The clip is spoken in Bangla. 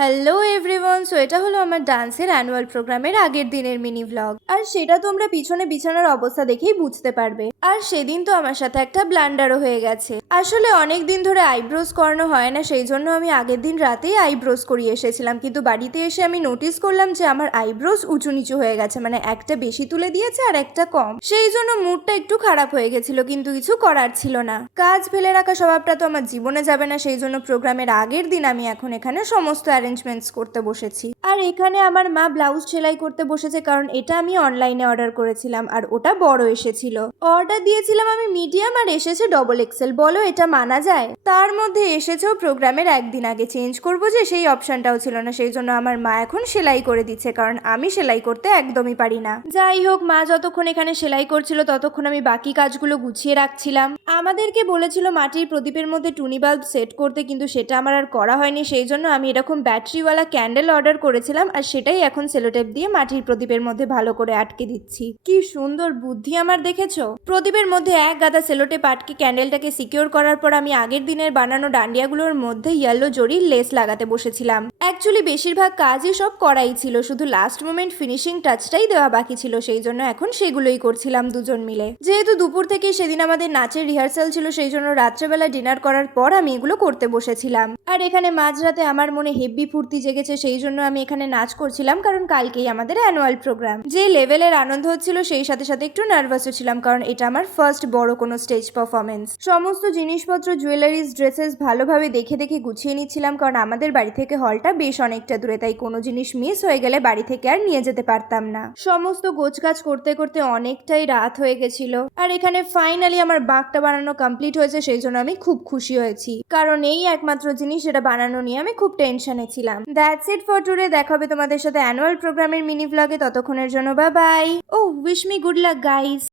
হ্যালো এভরিওয়ান, সো এটা হলো আমার ডান্সের অ্যানুয়াল প্রোগ্রামের আগের দিনের মিনি ভ্লগ। আর সেটা তোমরা পিছনে বিছানার অবস্থা দেখেই বুঝতে পারবে। আর সেদিন তো আমার সাথে একটা ব্লান্ডারও হয়ে গেছে। আসলে অনেক দিন ধরে আইব্রোজ করানো হয় না, সেই জন্য আমি আগের দিন রাতেই আইব্রোজ করিয়ে এসেছিলাম, কিন্তু বাড়িতে এসে আমি নোটিস করলাম যে আমার আইব্রোজ উঁচু নিচু হয়ে গেছে, মানে একটা বেশি তুলে দিয়েছে আর একটা কম। সেই জন্য মুডটা একটু খারাপ হয়ে গেছিল, কিন্তু কিছু করার ছিল না। কাজ ফেলে রাখা স্বভাবটা তো আমার জীবনে যাবে না, সেই জন্য প্রোগ্রামের আগের দিন আমি এখন এখানে সমস্ত অ্যারেঞ্জমেন্টস করতে বসেছি। আর এখানে আমার মা ব্লাউজ সেলাই করতে বসেছে, কারণ এটা আমি অনলাইনে অর্ডার করেছিলাম আর ওটা বড় এসেছিল। অর্ডার দিয়েছিলাম আমি মিডিয়াম আর এসেছে ডবল এক্সেল। বলো এটা মানা যায়? তার মধ্যে এসেছেও প্রোগ্রামের একদিন আগে। চেঞ্জ করবো যে সেই অপশনটাও ছিল না, সেই জন্য আমার মা এখন সেলাই করে দিচ্ছে, কারণ আমি সেলাই করতে একদমই পারি না। যাই হোক, মা যতক্ষণ এখানে সেলাই করছিল ততক্ষণ আমি বাকি কাজগুলো গুছিয়ে রাখছিলাম। আমাদেরকে বলেছিল মাটির প্রদীপের মধ্যে টুনি বাল্ব সেট করতে, কিন্তু সেটা আমার আর করা হয়নি, সেই জন্য আমি এরকম ব্যাটারিওয়ালা ক্যান্ডেল অর্ডার করেছিলাম আর সেটাই এখন সেলোটেপ দিয়ে মাটির প্রদীপের মধ্যে ভালো করে আটকে দিচ্ছি। কি সুন্দর বুদ্ধি আমার, দেখেছো? প্রদীপের মধ্যে এক গাদা সেলোটেপ আটকে ক্যান্ডেলটাকে সিকিউর করার পর আমি আগের দিনের বানানো ডান্ডিয়াগুলোর মধ্যে ইয়েলো জরির লেস লাগাতে বসেছিলাম। অ্যাকচুয়ালি বেশিরভাগ কাজই সব করাই ছিল, শুধু লাস্ট মোমেন্ট ফিনিশিং টাচটাই দেওয়া বাকি ছিল, সেই জন্য এখন সেগুলোই করছিলাম দুজন মিলে। যেহেতু দুপুর থেকে সেদিন আমাদের নাচের রিহার্সাল ছিল, সেই জন্য রাত্রেবেলা ডিনার করার পর আমি এগুলো করতে বসেছিলাম। আর এখানে মাঝরাতে আমার মনে হেভি ফুর্তি জেগেছে, সেই জন্য আমি এখানে নাচ করছিলাম, কারণ কালকেই আমাদের অ্যানুয়াল প্রোগ্রাম। যে লেভেলের আনন্দ হচ্ছিল সেই সাথে সাথে একটু নার্ভাসও ছিলাম, কারণ এটা আমার ফার্স্ট বড় কোনো স্টেজ পারফরমেন্স। সমস্ত জিনিসপত্র, জুয়েলারিজ, ড্রেসেস ভালোভাবে দেখে দেখে গুছিয়ে নিচ্ছিলাম, কারণ আমাদের বাড়ি থেকে হলটা বেশ অনেকটা দূরে, তাই কোনো জিনিস মিস হয়ে গেলে বাড়ি থেকে আর নিয়ে যেতে পারতাম না। সমস্ত গোছগাছ করতে করতে অনেকটাই রাত হয়ে গেছিল। আর এখানে ফাইনালি আমার বাঁকটা বানানো কমপ্লিট হয়েছে, সেই জন্য আমি খুব খুশি হয়েছি, কারণ এই একমাত্র জিনিস যেটা বানানো নিয়ে আমি খুব টেনশনে ছিলাম। That's it for today. দেখা হবে তোমাদের সাথে অ্যানুয়াল প্রোগ্রামের মিনি ভ্লগে, ততক্ষণের জন্য বাই বাই। ও wish me good luck guys.